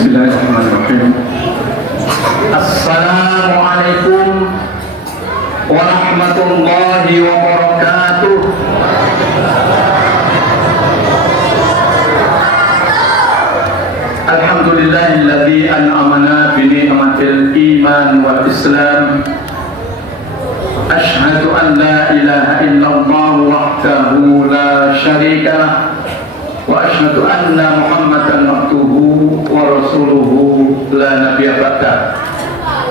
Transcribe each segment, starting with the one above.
Bismillahirrahmanirrahim. Assalamualaikum warahmatullahi wabarakatuh. Alhamdulillahilladzi an'amana bi ni'matil iman wal islam. Asyhadu an la ilaha illallah wahdahu la syarika lah. Wa asyhadu anna Muhammadan abduhu wa rasuluhu la nabiyya ba'da.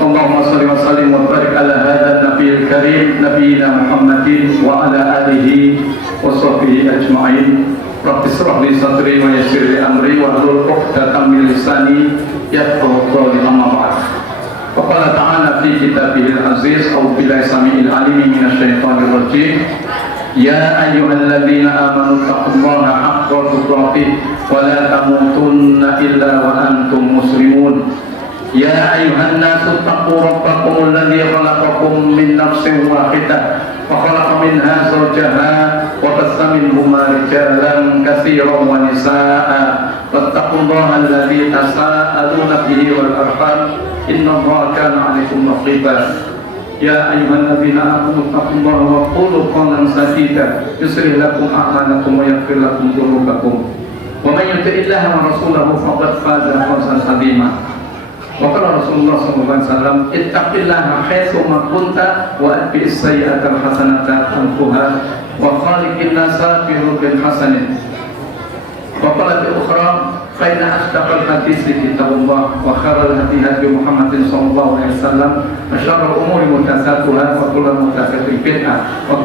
Allahumma shalli wa sallim wa barik ala hadzal nabiyil karim nabiyina Muhammadin wa ala alihi wa sahbihi ajma'in. Rabbi shrah li sadri wa yassir li amri wa hlul 'uqdatam min lisani yafqahu qawli, amma ba'd. Wa qala ta'ala fi kitabihil aziz, a'udzu billahi samii'il 'aliim minasyaitonir rajim. Ya ayyuhalladzina amanu taqullaha haqqa tuqatih wa la tamutunna illa wa antum muslimun. Ya ayyuhan nasu taqu rabbakumul ladzi khalaqakum min nafsin wahidah wa khalaqa minha zawjaha wa bassa minhuma rijalan katsiran wa nisaa'a wattaqullaha alladzi tasaaluna bihi wal arham innallaha kana 'alaikum raqiba. Ya ayyuhalladzina amanu taqullaha wa qulu qawlan sadida yuslih lakum a'malakum wa yaghfir lakum dhunubakum wa may yuti'illaha wa rasulahu faqad faza fawzan 'azima. Wa qala Rasulullah sallallahu alaihi wasallam, ittaqillaha haitsu ma kunta wa atbi'is sayyi'atal hasanata tamhuha wa khaliqin nasa bi khuluqin hasanin. Wa qala fi ukhra, fa inna asdaqal haditsi kitabullah wa khairal hadi hadi Muhammadin sallallahu alaihi wasallam wa syarrul umuri muhdatsatuha wa kullu muhdatsatin bid'ah wa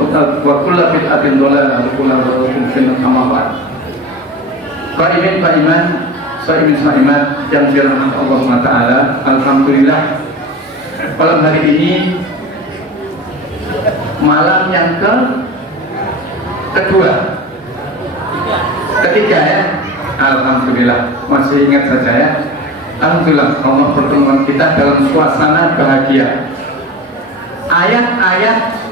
kullu bid'atin dhalalah wa kullu dhalalatin fin nar. Qaimin Sa'imat yang dirahmati Allah SWT. Alhamdulillah, malam hari ini malam yang ketiga ya. Alhamdulillah, masih ingat saja ya. Alhamdulillah, Allah pertemuan kita dalam suasana bahagia. Ayat-ayat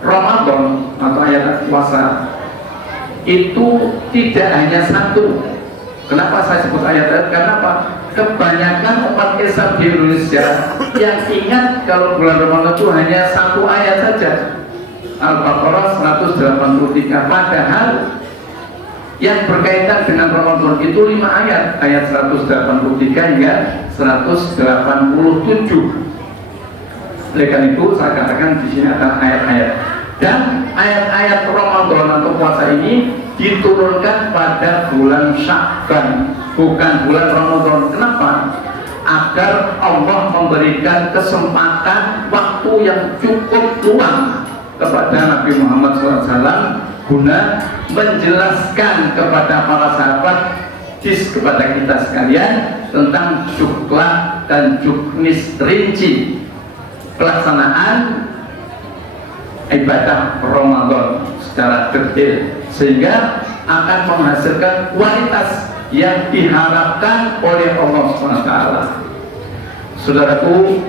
Ramadan atau ayat puasa itu tidak hanya satu. Kenapa saya sebut ayat-ayat? Karena apa? Kebanyakan umat Islam di Indonesia yang ingat kalau bulan Ramadan itu hanya satu ayat saja, Al-Baqarah 183. Padahal yang berkaitan dengan Ramadan itu 5 ayat, ayat 183 hingga 187. Oleh karena itu saya katakan di sini ada ayat-ayat, dan ayat-ayat Ramadan atau puasa ini diturunkan pada bulan Sya'ban, bukan bulan Ramadan. Kenapa? Agar Allah memberikan kesempatan waktu yang cukup luang kepada Nabi Muhammad SAW guna menjelaskan kepada para sahabat, kepada kita sekalian, tentang juklah dan juknis rinci pelaksanaan ibadah Ramadan secara detail, sehingga akan menghasilkan kualitas yang diharapkan oleh Allah SWT. Saudaraku,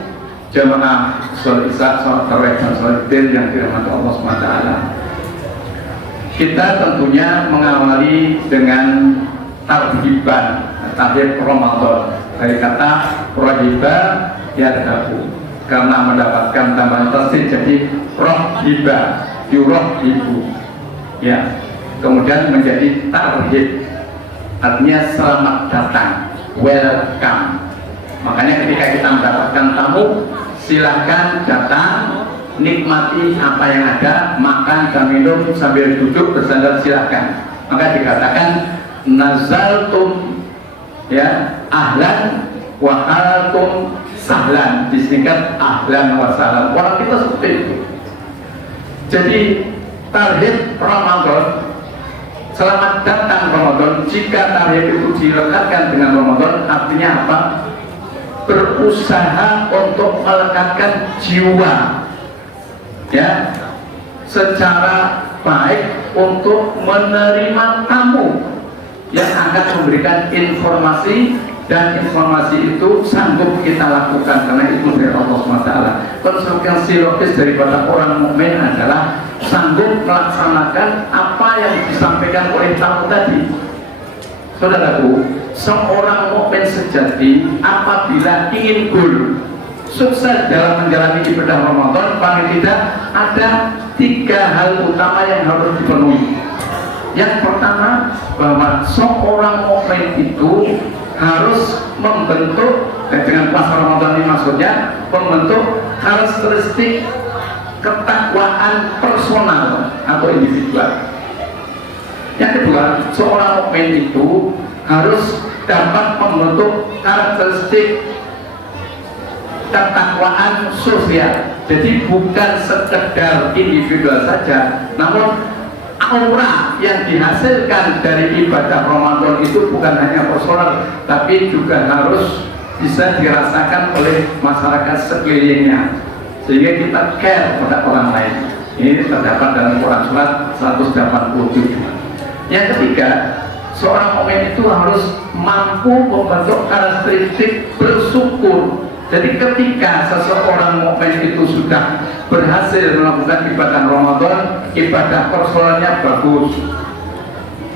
jamaah sholat isya, sholat tarawih dan sholat id yang dirahmati Allah SWT, kita tentunya mengawali dengan tarhiban, tarhib Ramadan, dari kata rohiba yarhabu, karena mendapatkan tambahan tasdid jadi rohiba, yurohibu ya. Kemudian menjadi tarhib, artinya selamat datang, welcome. Makanya ketika kita mendapatkan tamu, silahkan datang, nikmati apa yang ada, makan dan minum sambil duduk bersandar, silahkan. Maka dikatakan nazaltum ya ahlan wa haltum sahlan, disingkat ahlan wa sahlan. Orang kita seperti itu. Jadi tarhib Ramadan, selamat datang Ramadan. Jika tarhib itu dilekatkan dengan Ramadan, artinya apa? Berusaha untuk melekatkan jiwa ya secara baik untuk menerima tamu yang akan memberikan informasi, dan informasi itu sanggup kita lakukan karena itu dari Allah SWT. Konsekuensi logis daripada orang mukmin adalah sanggup melaksanakan apa yang disampaikan oleh tamu tadi. Saudaraku, seorang mukmin sejati apabila ingin goal sukses dalam menjalani ibadah Ramadan, paling tidak ada 3 hal utama yang harus dipenuhi. Yang pertama, bahwa seorang mukmin itu harus membentuk, dengan puasa Ramadan ini maksudnya membentuk karakteristik ketakwaan personal atau individual. Yang kedua, seorang mukmin itu harus dapat membentuk karakteristik ketakwaan sosial. Jadi bukan sekedar individual saja, namun aura yang dihasilkan dari ibadah Ramadan itu bukan hanya personal, tapi juga harus bisa dirasakan oleh masyarakat sekelilingnya, sehingga kita care pada orang lain. Ini terdapat dalam Quran surat 187. Yang ketiga, seorang mukmin itu harus mampu membentuk karakteristik bersyukur. Jadi ketika seseorang mukmin itu sudah berhasil melakukan ibadah Ramadan, ibadah personalnya bagus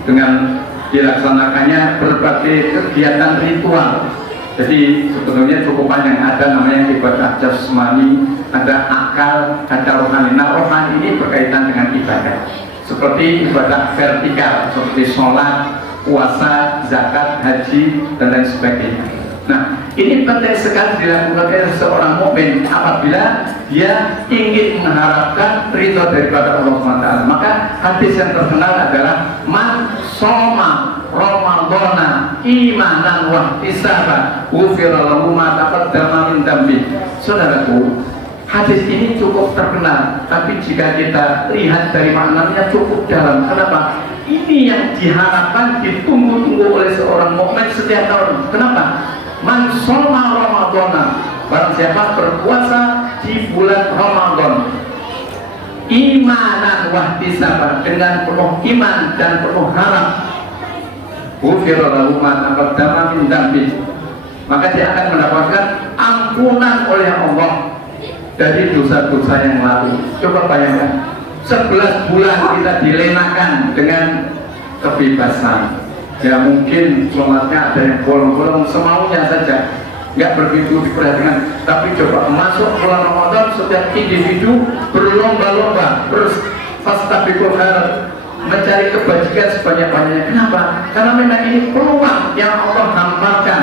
dengan dilaksanakannya berbagai kegiatan ritual. Jadi sebetulnya cukup panjang, ada namanya ibadah jasmani, ada akal, ada rohani. Nah, rohani ini berkaitan dengan ibadah, seperti ibadah vertikal, seperti sholat, puasa, zakat, haji, dan lain sebagainya. Nah, ini penting sekali dilakukan oleh seorang mukmin apabila dia ingin mengharapkan ridho daripada Allah SWT. Maka hadis yang terkenal adalah man soma Ramadana imanan wa ihtisaban ghufira lahu ma taqaddama min dzambi. Saudaraku, hadis ini cukup terkenal, tapi jika kita lihat dari maknanya cukup dalam. Kenapa? Ini yang diharapkan, ditunggu-tunggu oleh seorang mukmin setiap tahun. Kenapa? Man shoma Ramadana, barang siapa berpuasa di bulan Ramadan imanan wa ihtisaban, dengan penuh iman dan penuh harap, ghufira lahu ma taqaddama min dzambi, maka dia akan mendapatkan ampunan oleh Allah dari dosa-dosa yang lalu. Coba bayangkan, 11 bulan kita dilenakan dengan kebebasan. Ya mungkin sholatnya ada yang bolong-bolong semaunya saja, nggak begitu diperhatikan. Tapi coba masuk bulan Ramadan, setiap individu berlomba-lomba, fastabiqul khairat, mencari kebajikan sebanyak-banyaknya. Kenapa? Karena memang ini peluang yang Allah hamparkan,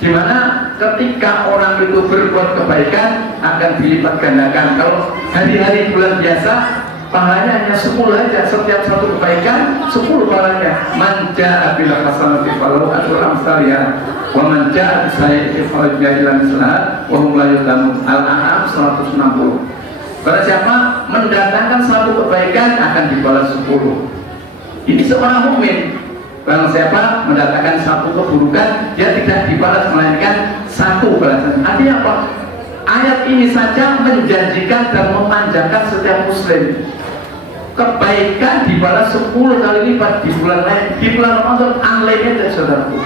di mana ketika orang itu berbuat kebaikan akan dilipat gandakan. Kalau hari-hari bulan biasa pahalanya hanya 10 aja, setiap satu kebaikan 10 pahalanya. Man jaa bil hasanati falahu ajru amsalha wa man jaa bis sayyi'ati falahu illa mislaha wa hum la yuzlamun. Al-An'am 160. Barang siapa mendatangkan satu kebaikan akan dibalas 10. Ini seorang mukmin. Barang siapa mendatangkan satu keburukan, dia tidak dibalas melainkan 1 balasan. Artinya apa? Ayat ini saja menjanjikan dan memanjakan setiap muslim. Kebaikan dibalas 10 kali lipat di bulan lain. Di bulan Ramadan unlimited, saudaraku.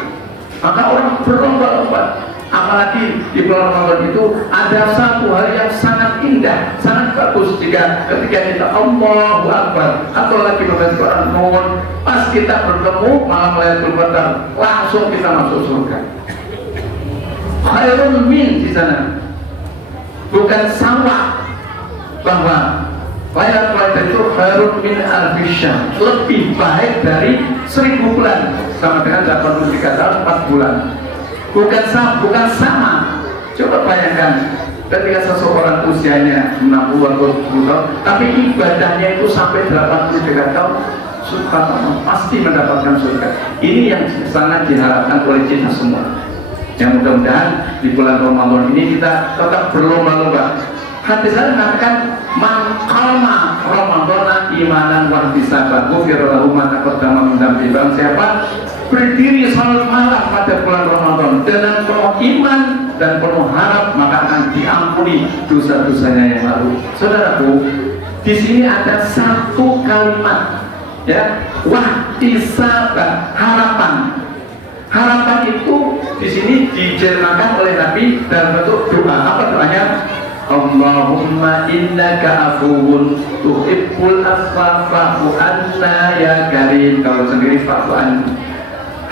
Maka orang berlomba-lomba. Apalagi di bulan Ramadan itu ada satu hari yang sangat indah, sangat bagus. Ketika kita Allahu Akbar atau lagi membaca Quran, mohon pas kita bertemu malam Lailatul Qadar, langsung kita masuk surga. Khairun min di sana. Bukan sama bahwa Lailatul Qadar itu khairun min alfi syahr, lebih baik dari 1000 bulan, sama dengan 83 tahun 4 bulan. Bukan sama. Coba bayangkan ketika seseorang usianya 60 atau 70 tahun, tapi ibadahnya itu sampai 83 tahun, subhanallah, pasti mendapatkan surga. Ini yang sangat diharapkan oleh kita semua. Yang mudah-mudahan di bulan Ramadan ini kita tetap berlomba-lomba. Hadis saya mengatakan man qama Ramadana imanan wa ihtisaban ghufira lahu ma taqaddama min dzambi. Barang siapa berdiri salat malam pada bulan Ramadan dengan penuh iman dan penuh harap, maka akan diampuni dosa-dosanya yang lalu. Saudaraku, di sini ada satu kalimat, ya, wahtisaban, harapan. Harapan itu di sini dijernakan oleh Nabi dalam bentuk doa. Apa doanya? Allahumma innaka afuwun tuhibbul afwa fa'fu anna ya karim. Kalau sendiri fa'fu anna.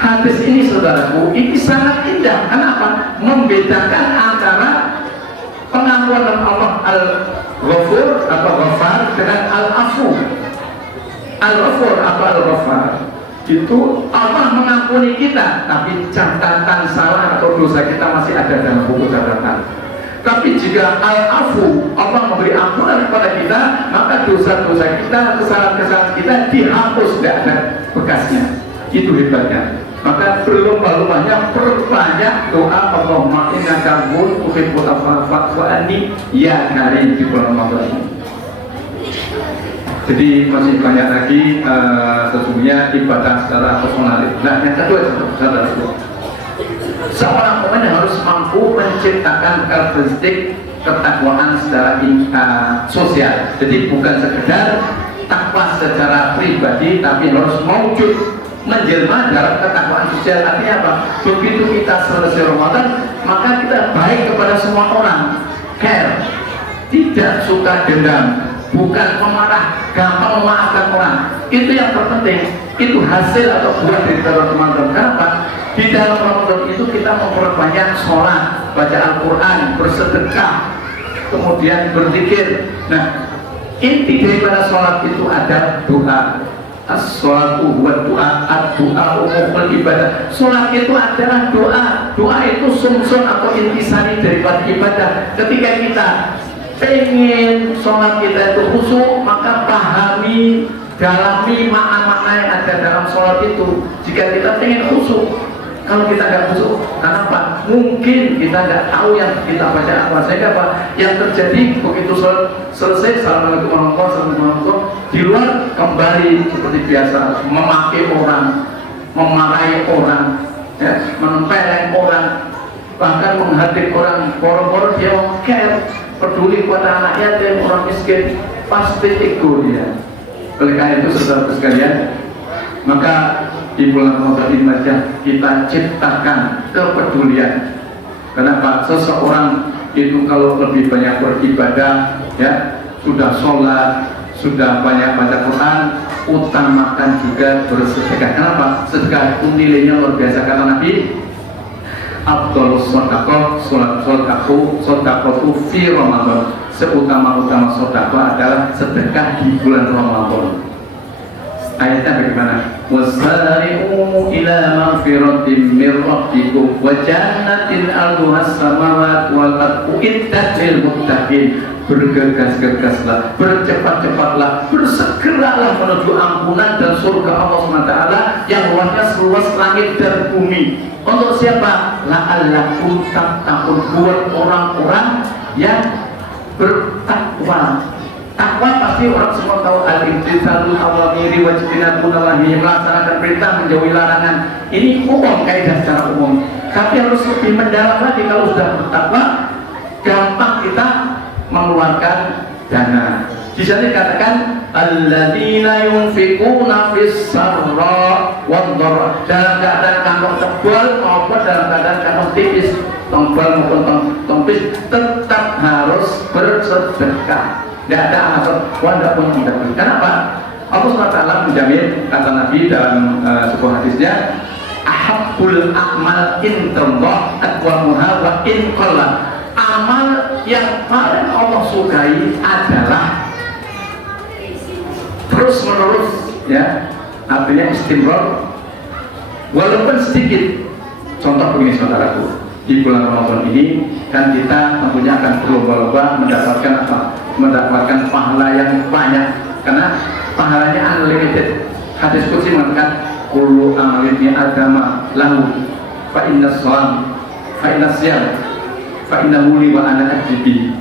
Hadis ini saudaraku, ini sangat indah. Kenapa? Membedakan antara pengampunan Allah Al-Ghafur atau Ghafar dengan Al-Afu. Al-Ghafur atau Al-Ghafar itu Allah mengampuni kita, tapi catatan salah atau dosa kita masih ada dalam buku catatan. Tapi jika Al-Afu, Allah memberi ampunan kepada kita, maka dosa-dosa kita, kesalahan-kesalahan kita dihapus, tidak ada bekasnya. Itu hebatnya. Maka berlomba-lombanya perbanyak doa Allahumma innaka afuwwun tuhibbul afwa fa'fu anni ya karim di bulan Ramadan ini. Jadi masih banyak lagi sesungguhnya ibadah secara personal. Nah, yang kedua saudara-saudara, seorang mukmin harus mampu menciptakan karakteristik ketakwaan secara sosial. Jadi bukan sekedar takwa secara pribadi, tapi harus mewujud menjelma dalam ketakwaan sosial. Artinya apa? Begitu kita selesai Ramadan, maka kita baik kepada semua orang, care, tidak suka dendam, bukan pemarah, gampang memaafkan orang. Itu yang terpenting. Itu hasil atau buah dari Ramadan. Kenapa? Di dalam Ramadan itu kita memperbanyak sholat, baca Al-Quran, bersedekah, kemudian berzikir. Nah, inti daripada sholat itu ada doa. As-sholatu huwa doa, ad-doa umumul ibadah. Sholat itu adalah doa. Doa itu sumsun atau intisari daripada ibadah. Ketika kita pengen sholat kita itu khusyuk, maka pahami, dalami makna-makna yang ada dalam sholat itu. Jika kita pengen khusyuk, kalau kita nggak khusyuk, kenapa? Mungkin kita nggak tahu yang kita baca apa. Sehingga apa? Yang terjadi begitu sholat selesai, assalamualaikum warahmatullahi wabarakatuh, di luar kembali seperti biasa, memaki orang, memarahi orang, ya, menempeleng orang, bahkan menghadik orang, poro-poro dia care, peduli kepada anak yatim, orang miskin, pasti ego dia. Oleh karena itu saudara sekalian, maka di bulan Ramadan ini saja kita ciptakan kepedulian. Kenapa? Seseorang itu kalau lebih banyak beribadah, ya, sudah sholat, sudah banyak baca Quran, utamakan juga bersedekah. Kenapa? Sedekah itu nilainya luar biasa. Karena Nabi, Abdul Sodaqah, Sodaqah itu fi Ramadan. Seutama-utama sodaqah adalah sedekah di bulan Ramadan. Ayatnya bagaimana? Wasari'u ila maghfiratin min rabbikum wa jannatin 'arduhas samawati wal ardu uiddat lil muttaqin. Bergegas-gegaslah, bercepat-cepatlah, bersegeralah menuju ampunan dan surga Allah SWT yang luasnya seluas langit dan bumi. Untuk siapa? La'allakum tattaqun, buat orang-orang yang bertakwa. Takwa pasti orang semua tahu, al-imtithalul awamiri wa ijtinabun nawahi, melaksanakan perintah, menjauhi larangan. Ini umum, kaidah secara umum. Tapi harus lebih mendalam lagi. Kalau sudah bertakwa, gampang kita mengeluarkan dana. Di sana dikatakan alladzina yunfiquna fis sarra wad dharra, dalam keadaan kantong tebal maupun dalam keadaan kantong tipis, tebal maupun tipis, tetap harus bersedekah. Tidak ada alasan wanda pun tidak. Kenapa? Allah SWT menjamin, kata Nabi dalam sebuah hadisnya, ahabbul a'mal intallah aqwamuha wa in qalla. Amal yang paling Allah sukai adalah terus menerus, ya, artinya istimrar walaupun sedikit. Contoh begini saudaraku, di bulan Ramadan ini kan kita tentunya akan berlomba-lomba mendapatkan apa? Mendapatkan pahala yang banyak, karena pahalanya unlimited. Hadis qudsi mengatakan kullu amalin bi adama lahu fa inna shalam fa inna siyam fa inna muli wa ana ajibi.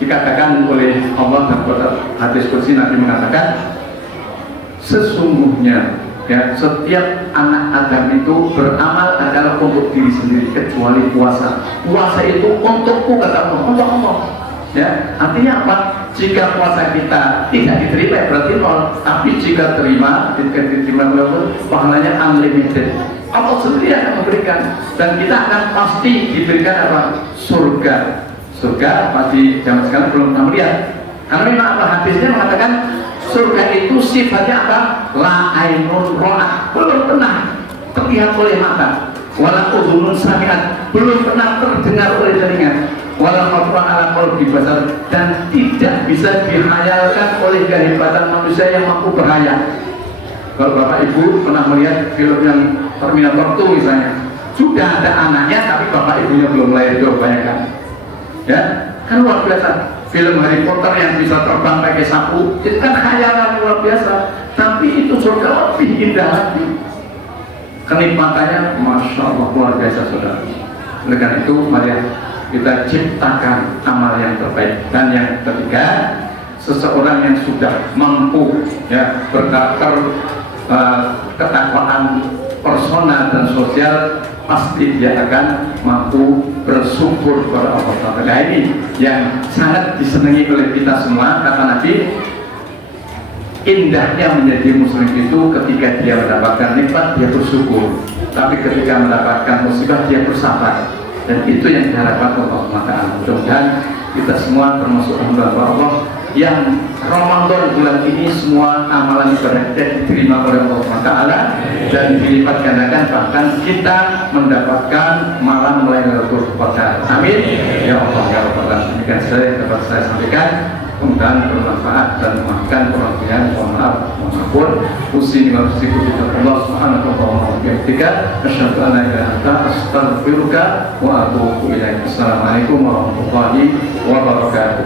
Dikatakan oleh Allah dalam hadis qudsi, Nabi mengatakan sesungguhnya, ya, setiap anak Adam itu beramal adalah untuk diri sendiri kecuali puasa. Puasa itu untukku, kata Allah, untuk Allah. Ya, artinya apa? Jika puasa kita tidak diterima berarti nol, tapi jika diterima oleh Allah, pahalanya unlimited. Allah sendiri akan memberikan, dan kita akan pasti diberikan apa? Surga. Surga pasti zaman sekarang belum pernah melihat. Karena memang apa hadisnya mengatakan surga itu sifatnya apa? La ainun ro'ah, belum pernah terlihat oleh mata, wala udhunun sami'at, belum pernah terdengar oleh telinga, wala khatar ala qalbi basar, dan tidak bisa dihayalkan oleh kehebatan manusia yang mampu berhayal. Kalau Bapak Ibu pernah melihat film yang Terminator 2 misalnya, sudah ada anaknya tapi Bapak Ibunya belum lahir, coba bayangkan. Ya, kan luar biasa. Film Harry Potter yang bisa terbang pakai sapu, itu kan khayalan luar biasa. Tapi itu surga lebih indah lagi. Kenikmatannya, masya Allah, luar biasa saudara. Oleh karena itu, mari kita ciptakan amal yang terbaik. Dan yang ketiga, seseorang yang sudah mampu ya berkarakter ketakwaan personal dan sosial, pasti dia akan mampu bersyukur kepada Allah Taala. Nah, ini yang sangat disenangi oleh kita semua. Kata Nabi, indahnya menjadi muslim itu ketika dia mendapatkan nikmat dia bersyukur, tapi ketika mendapatkan musibah dia bersabar. Dan itu yang diharapkan Allah Taala. Mudah-mudahan kita semua termasuk hamba Allah yang Ramadan bulan ini semua amalan ibadah diterima oleh Allah Taala dan dilipat gandakan, bahkan kita mendapatkan malam Lailatul Qadar. Amin ya Allah ya Rabbal alamin. Demikian saja yang dapat saya sampaikan. Mudah-mudahan bermanfaat dan memaafkan kurang-kurangnya. Mohon maaf, mohon ampun. Usi wa usiku bi Allah subhanahu wa ta'ala. Asyhadu an la ilaha illa anta astaghfiruka wa atubu ilaik. Assalamualaikum warahmatullahi wabarakatuh.